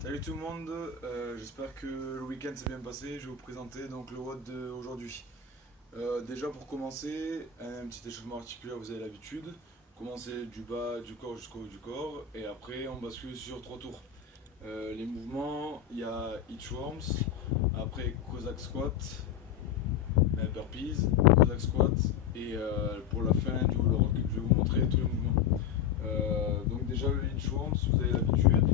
Salut tout le monde, j'espère que le week-end s'est bien passé. Je vais vous présenter donc le WOD d'aujourd'hui. Déjà pour commencer, un petit échauffement articulaire, vous avez l'habitude. Commencer du bas du corps jusqu'au haut du corps et après on bascule sur 3 tours. Les mouvements, il y a Inchworms, après Cossack Squat, Burpees, Cossack Squat et pour la fin du Wall Rock. Je vais vous montrer tous les mouvements. Donc déjà le Inchworms, vous avez l'habitude.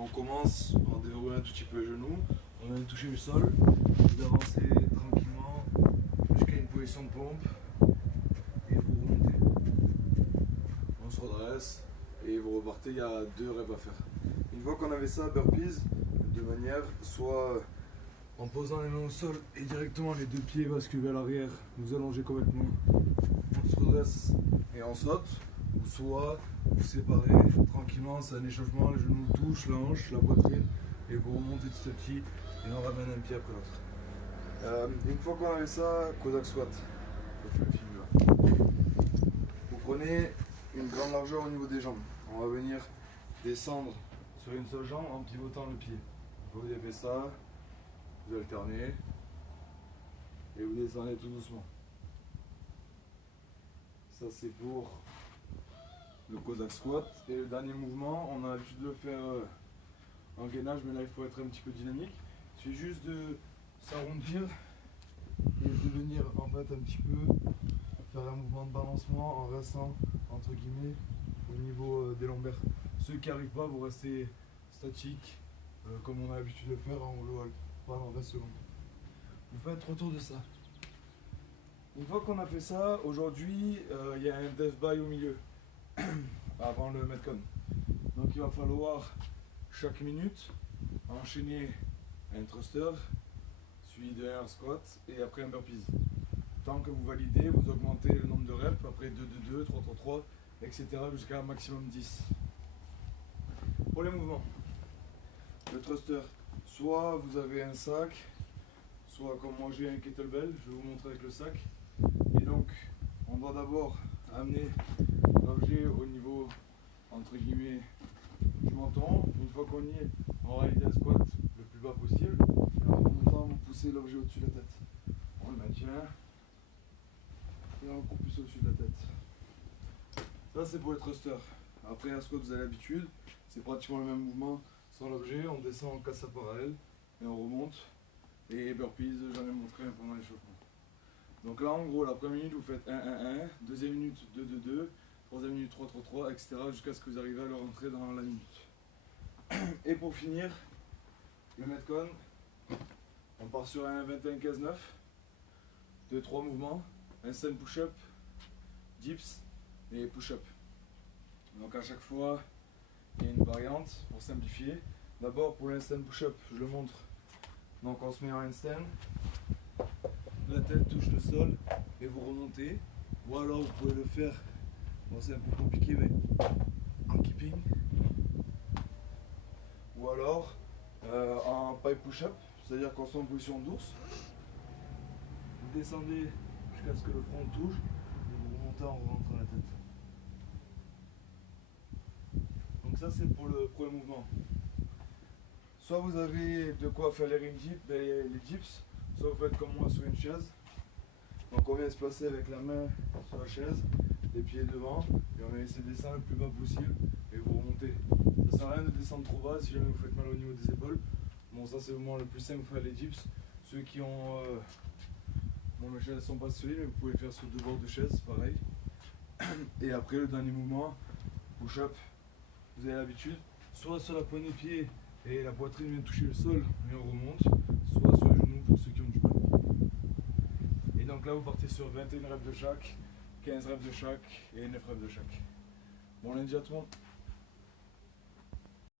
On commence par déverrouiller un tout petit peu le genou, on vient de toucher le sol, vous avancez tranquillement jusqu'à une position de pompe et vous remontez. On se redresse et vous repartez, il y a 2 reps à faire. Une fois qu'on avait ça, burpees, de manière soit en posant les mains au sol et directement les 2 pieds basculent vers l'arrière, vous allongez complètement, on se redresse et on saute, ou soit vous séparez tranquillement, c'est un échauffement, les genoux touchent la hanche, la poitrine et vous remontez petit à petit et on ramène un pied après l'autre. Une fois qu'on avait ça, Cossack Squat, vous prenez une grande largeur au niveau des jambes, on va venir descendre sur une seule jambe en pivotant le pied. Vous avez fait ça, vous alternez et vous descendez tout doucement. Ça c'est pour le Cossack Squat. Et le dernier mouvement, on a l'habitude de le faire en gainage, mais là il faut être un petit peu dynamique. C'est juste de s'arrondir et de venir en fait un petit peu faire un mouvement de balancement en restant entre guillemets au niveau des lombaires. Ceux qui n'arrivent pas, vous restez statique comme on a l'habitude de le faire en wall pendant 20 secondes. Vous faites 3 tours de ça. Une fois qu'on a fait ça, aujourd'hui il y a un death by au milieu avant le Metcon. Donc il va falloir chaque minute enchaîner un thruster suivi de air squat et après un burpees. Tant que vous validez, vous augmentez le nombre de reps, après 2, 2, 2, 3, 3, 3, etc. jusqu'à un maximum 10. Pour les mouvements, le thruster, soit vous avez un sac, soit comme moi j'ai un kettlebell, je vais vous montrer avec le sac. Et donc on doit d'abord amener l'objet au niveau entre guillemets du menton. Une fois qu'on y est, on réalise un squat le plus bas possible et en remontant vous poussez l'objet au-dessus de la tête. On le maintient et on coupe plus au-dessus de la tête. Ça c'est pour les thrusters. Après un squat vous avez l'habitude, c'est pratiquement le même mouvement sans l'objet, on descend, on casse à parallèle et on remonte. Et burpees, j'en ai montré un pendant l'échauffement. Donc là en gros la première minute vous faites 1, 1, 1, deuxième minute 2, 2, 2, troisième minute 3, 3, 3, etc. jusqu'à ce que vous arrivez à le rentrer dans la minute. Et pour finir, le Metcon, on part sur un 21-15-9, 2-3 mouvements, un stand push-up, dips et push-up. Donc à chaque fois, il y a une variante pour simplifier. D'abord pour l'instant push-up, je le montre. Donc on se met en handstand, la tête touche le sol et vous remontez. Ou alors vous pouvez le faire, bon c'est un peu compliqué mais en keeping. Ou alors en pipe push-up, c'est-à-dire qu'on soit en position d'ours. Vous descendez jusqu'à ce que le front touche et vous remontez en rentrant la tête. Donc ça c'est pour le premier mouvement. Soit vous avez de quoi faire les dips, soit vous faites comme moi sur une chaise. Donc on vient se placer avec la main sur la chaise, les pieds devant, et on va essayer de descendre le plus bas possible et vous remontez. Ça sert à rien de descendre trop bas si jamais vous faites mal au niveau des épaules. Bon ça c'est vraiment le plus simple pour faire les dips. Ceux qui ont... bon mes chaises ne sont pas solides mais vous pouvez faire sur 2 bords de chaise, pareil. Et après le dernier mouvement, push-up, vous avez l'habitude, soit sur la poignée de pied et la poitrine vient toucher le sol et on remonte, soit sur les genoux pour ceux qui ont du mal. Et donc là vous partez sur 21 reps de chaque, 15 reps de chaque et 9 reps de chaque. Bon lundi à tout le monde.